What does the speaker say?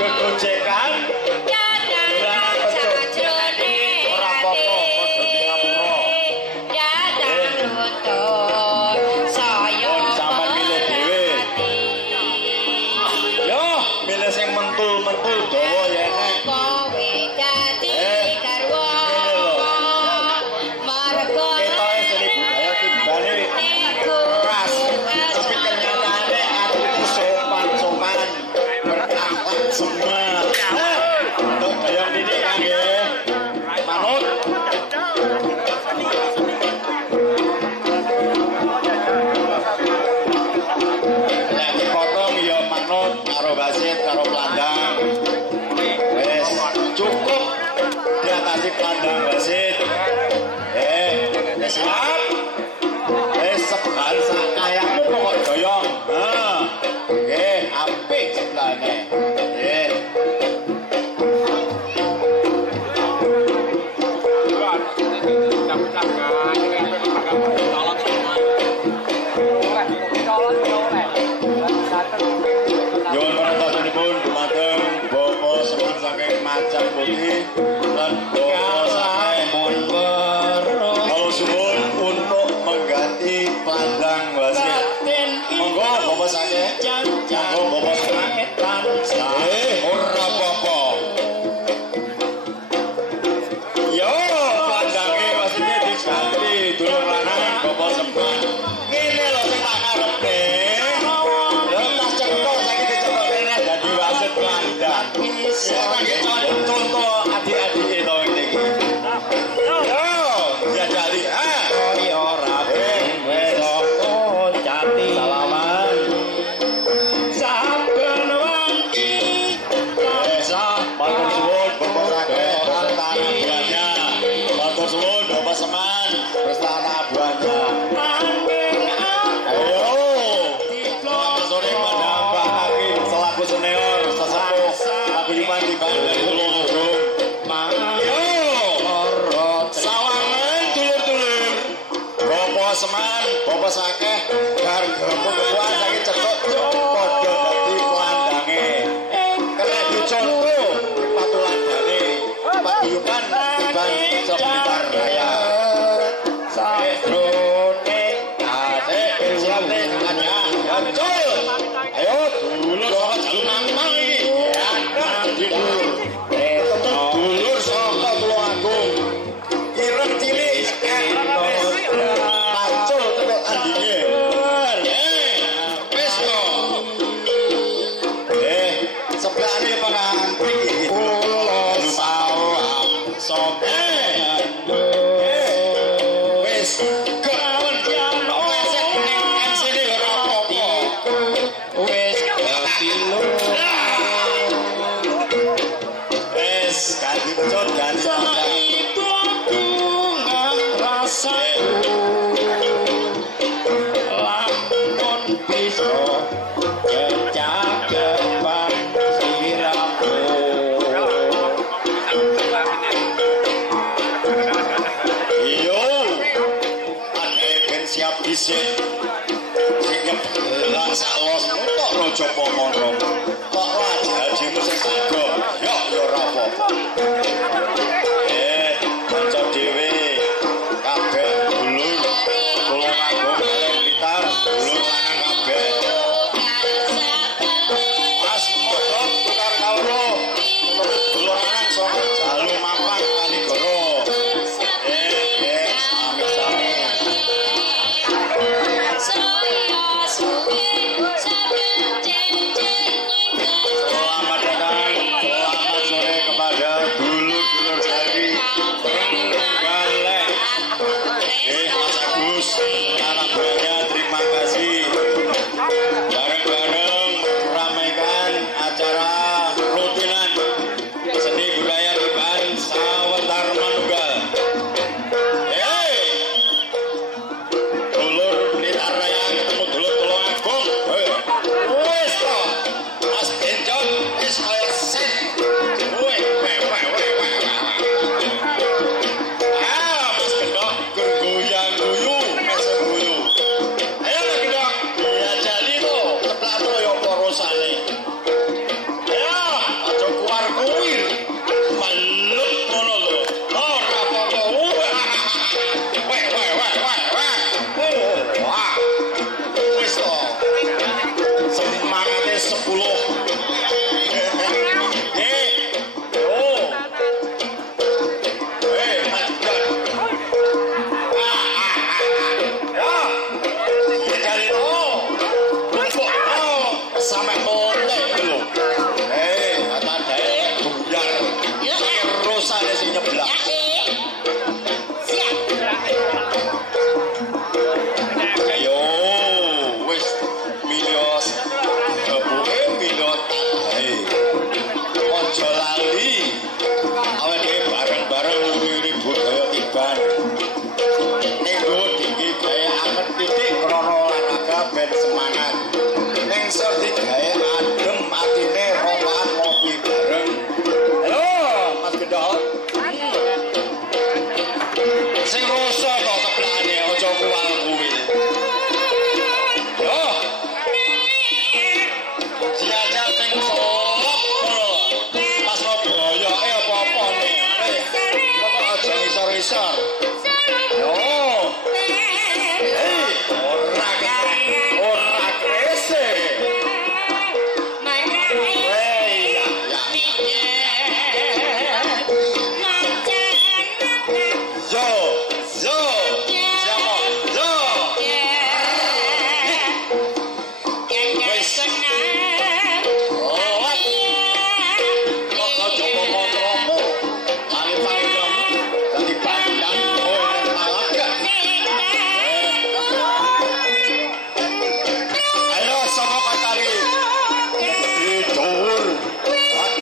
Gegojekan mentul dawa ya nek kowe dadi garwa marga ketoke seni budaya timbane ras tapi kenyataane aku sopan berakhlak semua untuk kaya ini nggih manut nek dipotong ya manut karo basit karo pelandang cukup diatasi pelandang basit siap sebar sakayakmu pokok doyong apik sebelahnya Nyuwun panjenenganipun dumateng Bapak Semar saking Macang Budi lan Bapak saking Monber. Kalau suwun untuk mengganti pandang wasit. Monggo Bapak saking monggo Bapak saking ora apa-apa. Yo pandange wasite diganti dulur lanang Bapak Semar. Ngene lho sing tak karepe. Contoh adik-adik itu ini ya jadi ya rapi wedok jati salaman saben wangi matur suwun Bapak Rakyat Prestana Buana matur suwun Bapak Seman Prestana Buana ayo matur sore pada Mbak Hakim selaku senior sesepuh paguyuban di Bandar Tulung sawangan dulur-dulur Bapak Seman Bapak Sakeh garga kebuan saking cekok padha dadi pelandange kena dicontoh patulandane paguyuban tiban Blitar Raya saedrone ate siapne aja ancul ayo dulur jalur nang iki dulur saka Tulungagung ireng cilik pacul teluk andine wis to sebelahane pengantin